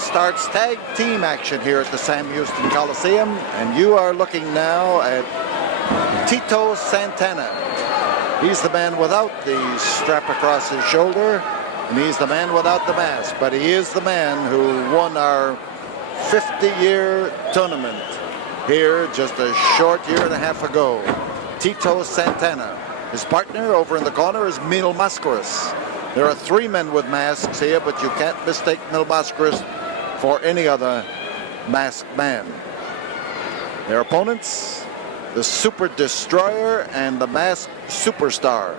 starts tag team action here at the Sam Houston Coliseum, and you are looking now at Tito Santana. He's the man without the strap across his shoulder, and he's the man without the mask, but he is the man who won our 50-year tournament here just a short year and a half ago. Tito Santana. His partner over in the corner is Mascaras. There are 3 men with masks here, but you can't mistake Mascaras for any other masked man. Their opponents, the Super Destroyer and the Masked Superstar.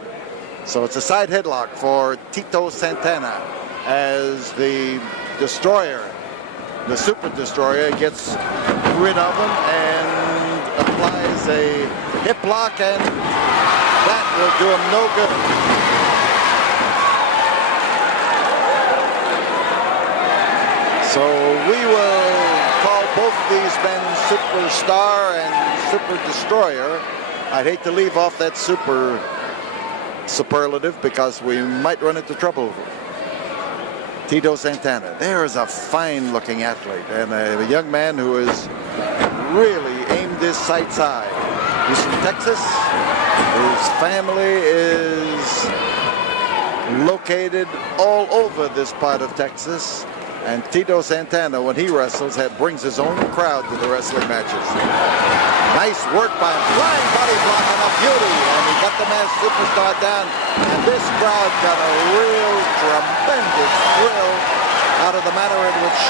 So it's a side headlock for Tito Santana as the Destroyer, the Super Destroyer, gets rid of him and applies a hip lock, and that will do him no good. So we will call both these men Superstar and Super Destroyer. I'd hate to leave off that super superlative because we might run into trouble. Tito Santana. There is a fine-looking athlete and a young man who has really aimed his sights high. He's from Texas. His family is located all over this part of Texas. And Tito Santana, when he wrestles, brings his own crowd to the wrestling matches. Nice work by him. Flying body block and a beauty. And he got the Masked Superstar down. And this crowd got a real tremendous thrill out of the manner in which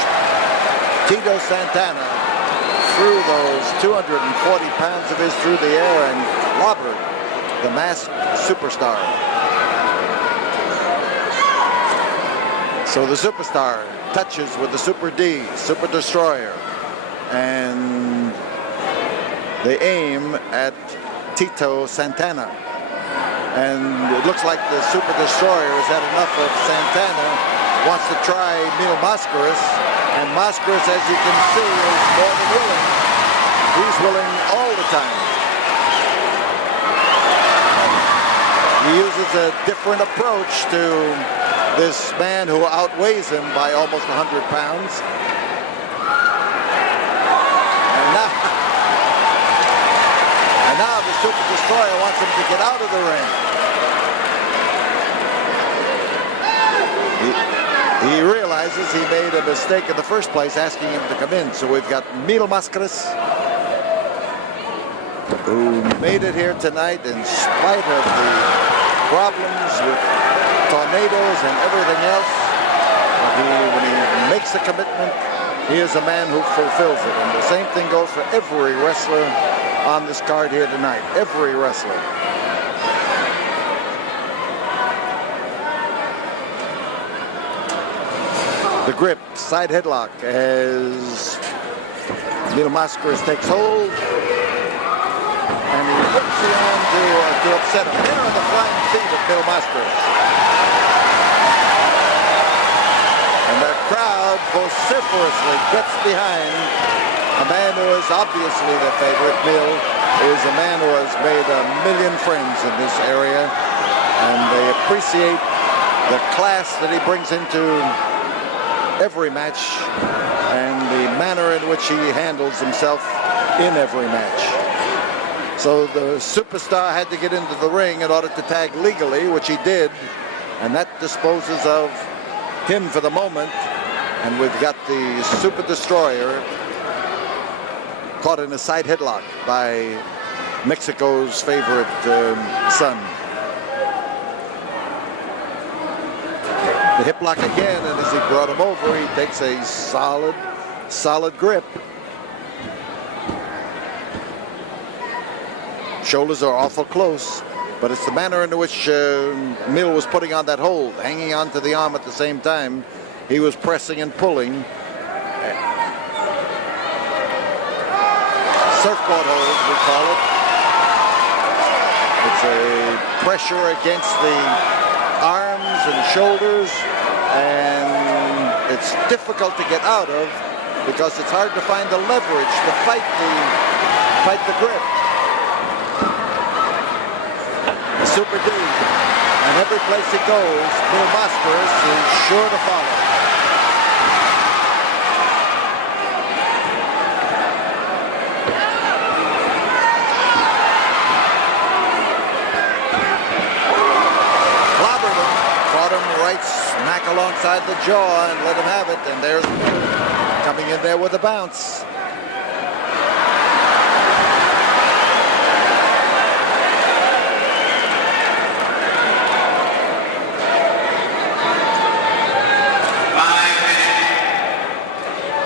Tito Santana threw those 240 pounds of his through the air and clobbered the Masked Superstar. So the Superstar touches with the Super D, Super Destroyer, and they aim at Tito Santana. And it looks like the Super Destroyer has had enough of Santana, wants to try Mascaras, and Mascaras, as you can see, is more than willing. He's willing all the time. He uses a different approach to this man who outweighs him by almost 100 pounds. And now the Super Destroyer wants him to get out of the ring. He realizes he made a mistake in the first place asking him to come in. So we've got Mascaras, who made it here tonight in spite of the problems with tornadoes and everything else. When he makes a commitment, he is a man who fulfills it. And the same thing goes for every wrestler on this card here tonight. Every wrestler. The grip, side headlock as Mascaras takes hold. And he hooks the arm to upset him. There are the flying feet of Mascaras. And the crowd vociferously gets behind a man who is obviously their favorite. Bill is a man who has made 1 million friends in this area, and they appreciate the class that he brings into every match and the manner in which he handles himself in every match. So the Superstar had to get into the ring in order to tag legally, which he did, and that disposes of him for the moment. And we've got the Super Destroyer caught in a side headlock by Mexico's favorite son. The hip lock again, and as he brought him over, he takes a solid grip. Shoulders are awful close, but it's the manner in which Mill was putting on that hold, hanging onto the arm at the same time. He was pressing and pulling. Surfboard hold, we call it. It's a pressure against the arms and shoulders, and it's difficult to get out of because it's hard to find the leverage to fight the grip. The Super D, and every place he goes, Mascaras is sure to follow. alongside the jaw and let him have it. And there's Miller coming in there with a bounce.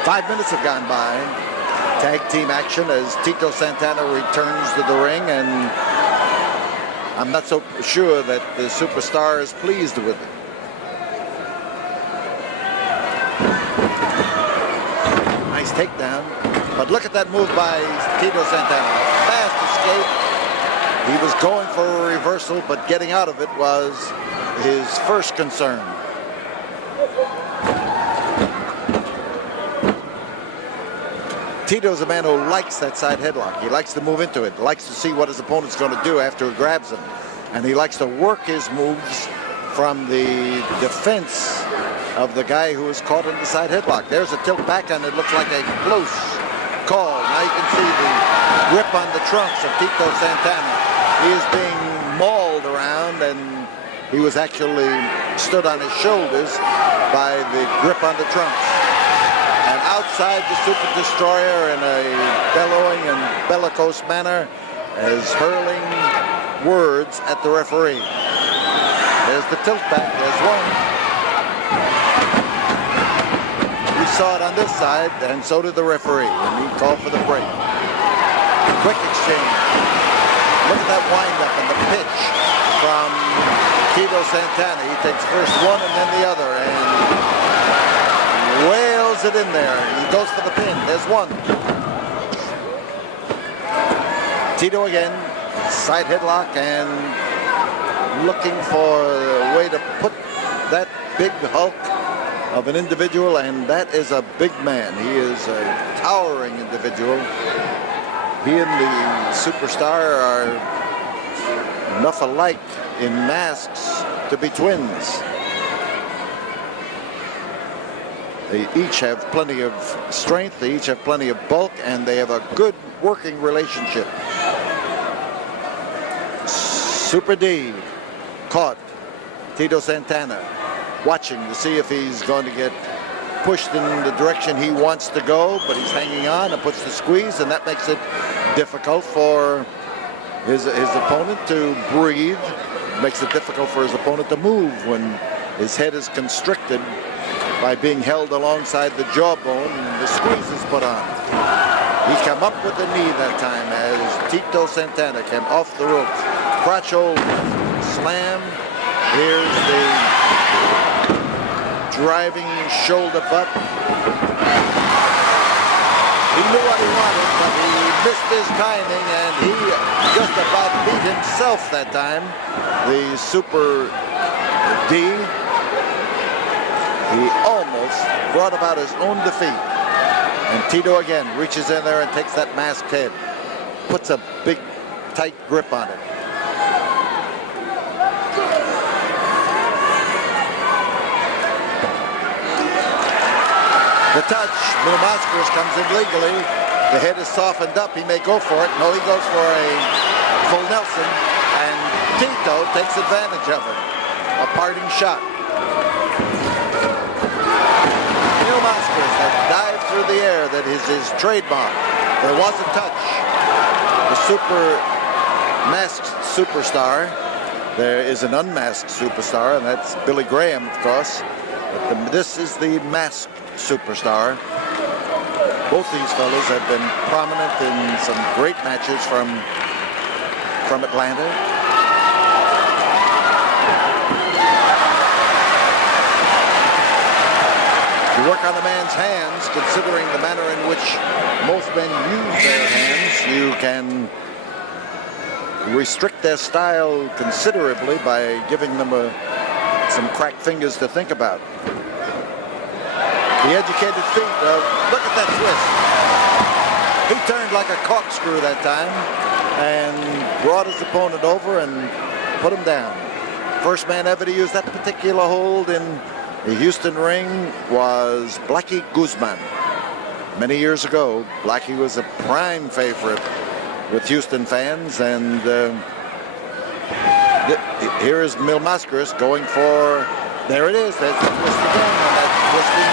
Five minutes have gone by. Tag team action as Tito Santana returns to the ring, and I'm not so sure that the superstar is pleased with it. Nice takedown, but look at that move by Tito Santana. Fast escape. He was going for a reversal, but getting out of it was his first concern. Tito's a man who likes that side headlock. He likes to move into it, likes to see what his opponent's going to do after he grabs him. And he likes to work his moves from the defense of the guy who is caught in the side headlock. There's a tilt back, and it looks like a close call. Now you can see the grip on the trunks of Tito Santana. He is being mauled around, and he was actually stood on his shoulders by the grip on the trunks. And outside, the Super Destroyer in a bellowing and bellicose manner is hurling words at the referee. There's the tilt back. There's one. We saw it on this side, and so did the referee, and he called for the break. Quick exchange. Look at that wind-up and the pitch from Tito Santana. He takes first one and then the other, and wails it in there. He goes for the pin. There's one. Tito again, side headlock, and looking for a way to put that big hulk of an individual, and that is a big man. He is a towering individual. He and the superstar are enough alike in masks to be twins. They each have plenty of strength, they each have plenty of bulk, and they have a good working relationship. Super D caught Tito Santana, watching to see if he's going to get pushed in the direction he wants to go, but he's hanging on and puts the squeeze, and that makes it difficult for his opponent to breathe. It makes it difficult for his opponent to move when his head is constricted by being held alongside the jawbone and the squeeze is put on. He came up with the knee that time as Tito Santana came off the ropes. Crotch hold, slam. Here's the driving shoulder butt. He knew what he wanted, but he missed his timing, and he just about beat himself that time. The Super D. He almost brought about his own defeat. And Tito again reaches in there and takes that masked head. Puts a big, tight grip on it. The touch, Mascaras comes in legally. The head is softened up. He may go for it. No, he goes for a full Nelson. And Tito takes advantage of it. A parting shot. Mascaras had dived through the air. That is his trademark. There was a touch. The masked superstar. There is an unmasked superstar, and that's Billy Graham, of course. But this is the masked superstar. Both these fellows have been prominent in some great matches from Atlanta. You work on a man's hands, considering the manner in which most men use their hands, you can restrict their style considerably by giving them some cracked fingers to think about. The educated feet of, look at that twist. He turned like a corkscrew that time and brought his opponent over and put him down. First man ever to use that particular hold in the Houston ring was Blackie Guzman. Many years ago, Blackie was a prime favorite with Houston fans, and here is Mascaras going for There it is. There's the twist again. And that twisting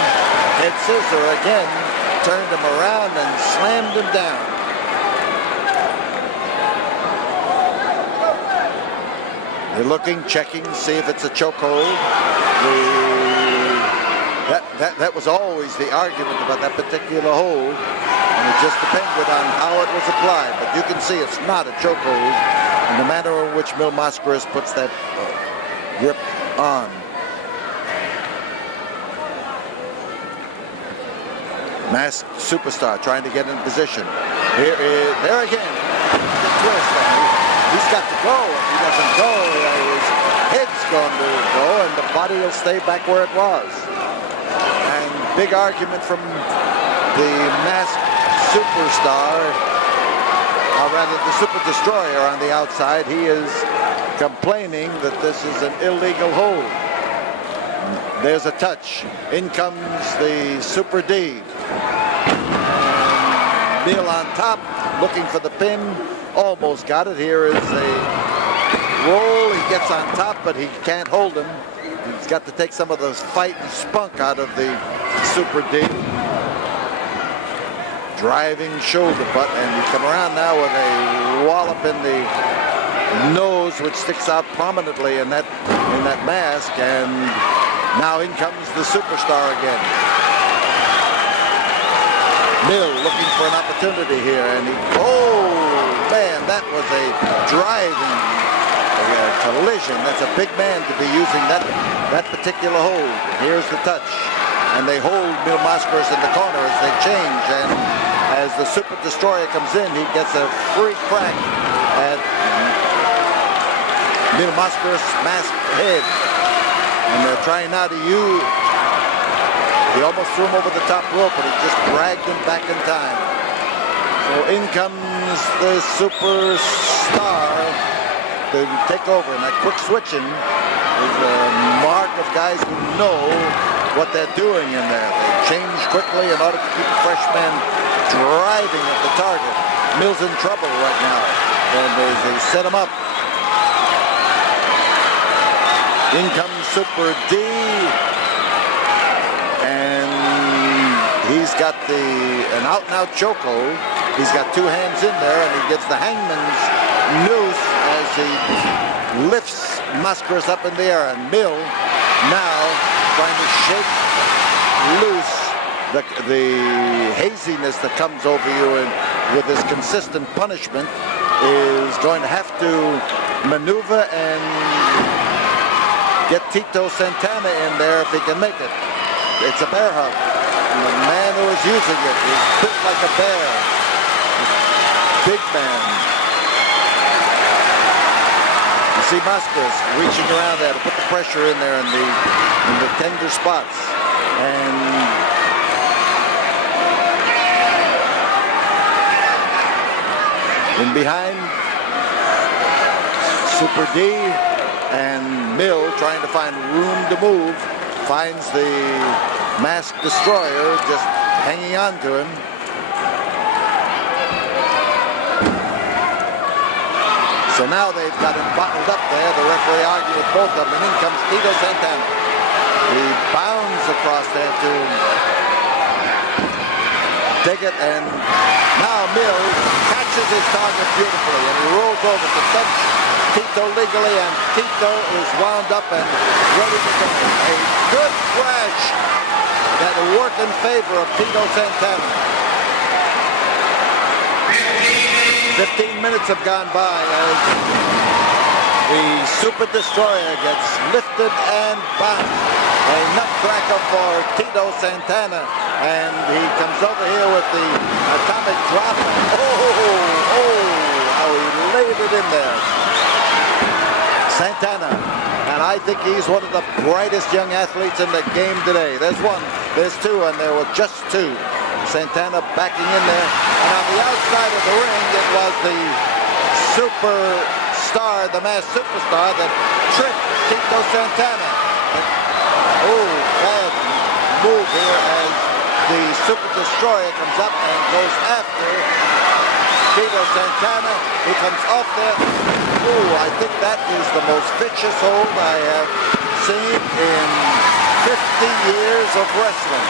head scissor again turned him around and slammed him down. They're looking, checking, see if it's a chokehold. That was always the argument about that particular hold, and it just depended on how it was applied. But you can see it's not a chokehold in the manner in which Mascaras puts that grip on. Masked Superstar trying to get in position. There again, the twist. He's got to go. If he doesn't go, his head's going to go, and the body will stay back where it was. And big argument from the Masked Superstar, or rather the Super Destroyer on the outside. He is complaining that this is an illegal hold. There's a touch. In comes the Super D. And Bill on top, looking for the pin. Almost got it. Here is a roll. He gets on top, but he can't hold him. He's got to take some of the fight and spunk out of the Super D. Driving shoulder butt, and you come around now with a wallop in the nose, which sticks out prominently in that mask, and now in comes the Superstar again. Mill looking for an opportunity here, and oh man, that was a driving collision. That's a big man to be using that particular hold. Here's the touch, and they hold Mascaras in the corner as they change, and as the Super Destroyer comes in, he gets a free crack at Mascaras' masked head. And they're trying now to use. He almost threw him over the top rope, but he just dragged him back in time. So in comes the Superstar to take over. And that quick switching is a mark of guys who know what they're doing in there. They change quickly in order to keep a fresh man driving at the target. Mill's in trouble right now. And they set him up. In comes Super D, and he's got an out-and-out chokehold. He's got two hands in there, and he gets the hangman's noose as he lifts Mascaras up in the air. And Mill now trying to shake loose the haziness that comes over you, and with this consistent punishment is going to have to maneuver and get Tito Santana in there if he can make it. It's a bear hug. And the man who is using it is bit like a bear. Big man. You see Mascaras reaching around there to put the pressure in there in the tender spots. And in behind, Super D and Mill trying to find room to move, finds the Masked Destroyer just hanging on to him. So now they've got him bottled up there. The referee argued with both of them, and in comes Tito Santana. He bounds across there to dig it, and now Mill catches his target beautifully, and he rolls over to touch Tito legally, and Tito is wound up and ready to go. A good crash that will work in favor of Tito Santana. 15 minutes have gone by as the Super Destroyer gets lifted and bounced. A nutcracker for Tito Santana, and he comes over here with the atomic drop. How he laid it in there. Santana, and I think he's one of the brightest young athletes in the game today. There's one, there's two, and there were just two. Santana backing in there, and on the outside of the ring, it was the Superstar, the Masked Superstar, that tricked Tito Santana. Bad move here as the Super Destroyer comes up and goes after Tito Santana. He comes off there. I think that is the most vicious hold I have seen in 50 years of wrestling.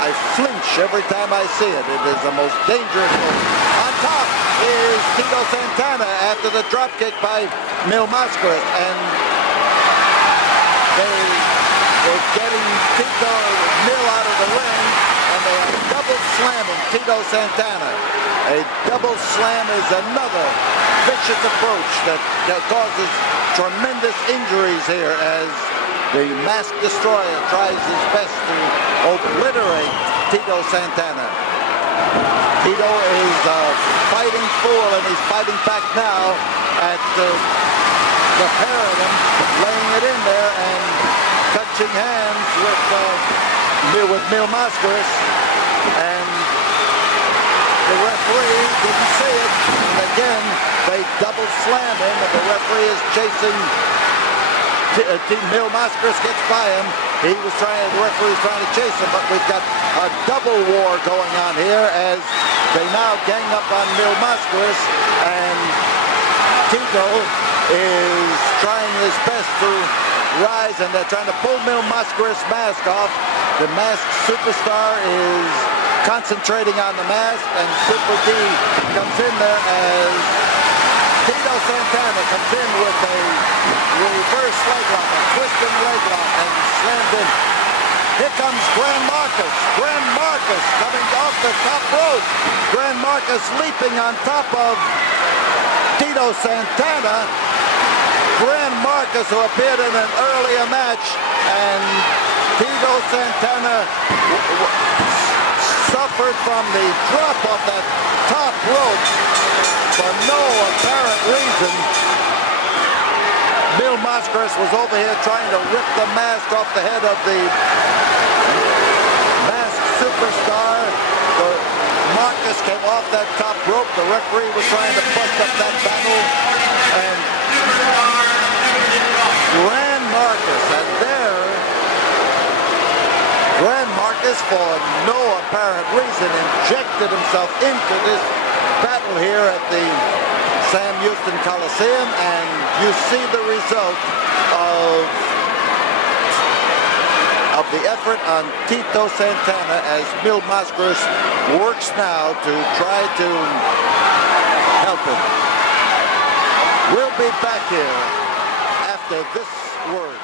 I flinch every time I see it. It is the most dangerous move. On top is Tito Santana after the drop kick by Mascaras, and they're getting Tito Mil out of the ring, and they are double slamming Tito Santana. A double slam is another vicious approach that causes tremendous injuries here as the Masked Destroyer tries his best to obliterate Tito Santana. Tito is a fighting fool, and he's fighting back now at the pair of them, laying it in there and touching hands with Mascaras, and the referee didn't see it. And again, they double slam him, and the referee is chasing. Mascaras gets by him. The referee was trying to chase him, but we've got a double war going on here as they now gang up on Mascaras, and Tito is trying his best to rise, and they're trying to pull Mascaras' mask off. The masked superstar is concentrating on the mask, and Super D comes in there as Tito Santana comes in with a reverse leg lock, a twisting leg lock, and slams in. Here comes Gran Marcus. Gran Marcus coming off the top rope. Gran Marcus leaping on top of Tito Santana. Gran Marcus, who appeared in an earlier match, and Tito Santana suffered from the drop of that top rope for no apparent reason. Mascaras was over here trying to rip the mask off the head of the masked superstar. Marcus came off that top rope. The referee was trying to bust up that battle, and Gran Marcus, and there, Gran Marcus, for no apparent reason, injected himself into this battle here at the Sam Houston Coliseum, and you see the result of the effort on Tito Santana as Mascaras works now to try to help him. We'll be back here after this word.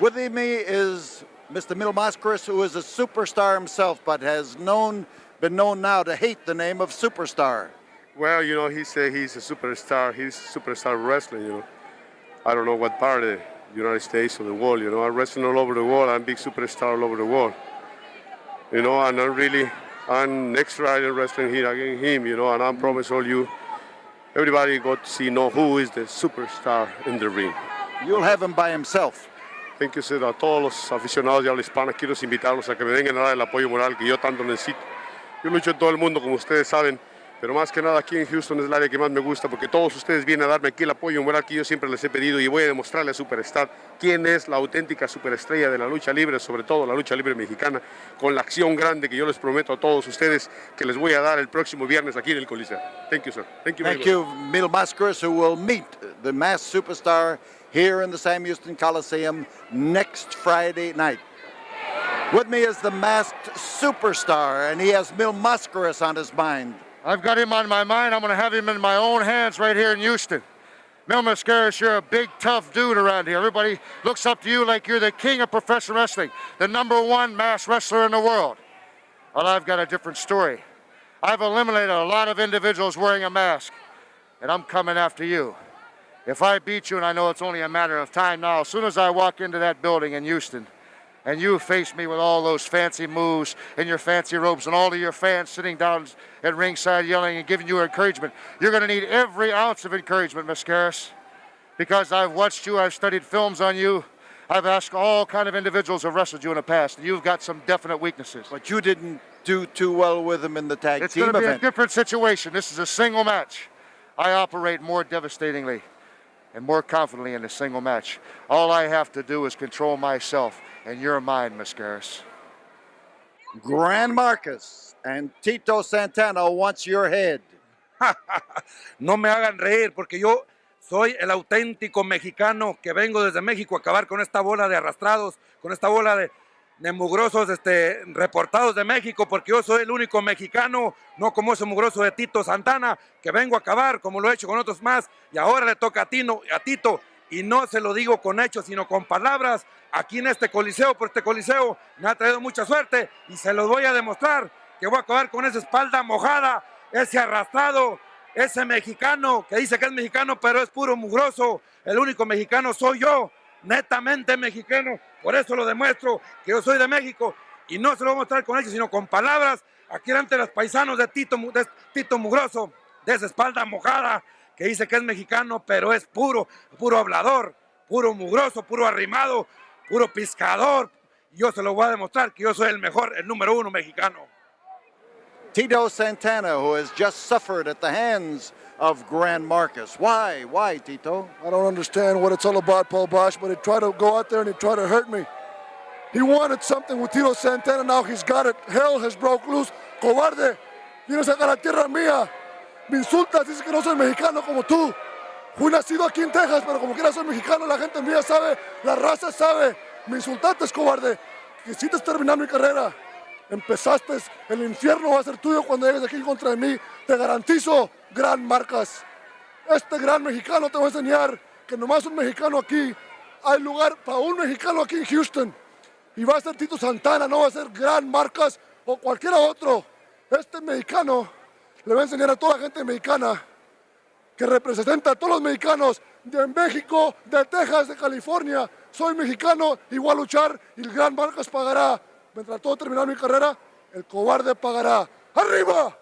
With me is Mr. Mascaras, who is a superstar himself, but has been known now to hate the name of superstar. Well, you know, he said he's a superstar. He's superstar wrestling, you know. I don't know what part of the United States or the world, you know. I'm wrestling all over the world. I'm a big superstar all over the world. You know, and I'm next Friday wrestling here against him, you know, and I promise all you, everybody got to know who is the superstar in the ring. You'll have him by himself. Thank you, sir. A todos los aficionados de habla hispana, quiero invitarlos a que me vengan a dar el apoyo moral que yo tanto necesito. Yo lucho en todo el mundo, como ustedes saben, pero más que nada aquí en Houston es el área que más me gusta, porque todos ustedes vienen a darme aquí el apoyo moral que yo siempre les he pedido, y voy a demostrarle a Superstar quién es la auténtica superestrella de la lucha libre, sobre todo la lucha libre mexicana, con la acción grande que yo les prometo a todos ustedes que les voy a dar el próximo viernes aquí en el Coliseo. Thank you, sir. Thank you very much. Thank you, Mascaras, who will meet the masked superstar here in the Sam Houston Coliseum next Friday night. With me is the masked superstar, and he has Mascaras on his mind. I've got him on my mind. I'm going to have him in my own hands right here in Houston. Mascaras, you're a big, tough dude around here. Everybody looks up to you like you're the king of professional wrestling, the #1 masked wrestler in the world. Well, I've got a different story. I've eliminated a lot of individuals wearing a mask, and I'm coming after you. If I beat you, and I know it's only a matter of time now, as soon as I walk into that building in Houston, and you face me with all those fancy moves in your fancy robes and all of your fans sitting down at ringside yelling and giving you encouragement, you're going to need every ounce of encouragement, Mascaras, because I've watched you, I've studied films on you, I've asked all kind of individuals who have wrestled you in the past, and you've got some definite weaknesses. But you didn't do too well with him in the tag team event. It's going to be a different situation. This is a single match. I operate more devastatingly and more confidently in a single match. All I have to do is control myself, and you're mine, Mascaras. Gran Marcus and Tito Santana wants your head. No me hagan reír, porque yo Soy el auténtico mexicano que vengo desde México a acabar con esta bola de arrastrados, con esta bola de mugrosos reportados de México, porque yo soy el único mexicano, no como ese mugroso de Tito Santana, que vengo a acabar como lo he hecho con otros más, y ahora le toca a Tito, y no se lo digo con hechos, sino con palabras, aquí en este coliseo, por este coliseo, me ha traído mucha suerte, y se los voy a demostrar, que voy a acabar con esa espalda mojada, ese arrastrado, ese mexicano que dice que es mexicano, pero es puro mugroso. El único mexicano soy yo, netamente mexicano. Por eso lo demuestro, que yo soy de México. Y no se lo voy a mostrar con hechos, sino con palabras. Aquí delante de los paisanos de Tito Mugroso, de esa espalda mojada, que dice que es mexicano, pero es puro hablador, puro mugroso, puro arrimado, puro pescador. Y yo se lo voy a demostrar, que yo soy el mejor, el número uno mexicano. Tito Santana, who has just suffered at the hands of Grand Marcus. Why? Why, Tito? I don't understand what it's all about, Paul Bosch, but he tried to go out there and he tried to hurt me. He wanted something with Tito Santana, now he's got it. Hell has broke loose. Cobarde, vienes acá a la tierra mía. Me insultas, dices que no soy mexicano como tú. Fui nacido aquí en Texas, pero como quiera soy mexicano, la gente mía sabe, la raza sabe. Me insultaste, cobarde. Quisiste terminar mi carrera. Empezaste, el infierno va a ser tuyo cuando llegues aquí en contra de mí. Te garantizo, Gran Marcas. Este gran mexicano te va a enseñar que nomás un mexicano aquí, hay lugar para un mexicano aquí en Houston. Y va a ser Tito Santana, no va a ser Gran Marcas o cualquiera otro. Este mexicano le va a enseñar a toda la gente mexicana que representa a todos los mexicanos de México, de Texas, de California. Soy mexicano y voy a luchar y el Gran Marcas pagará. Mientras todo terminar mi carrera, el cobarde pagará. ¡Arriba!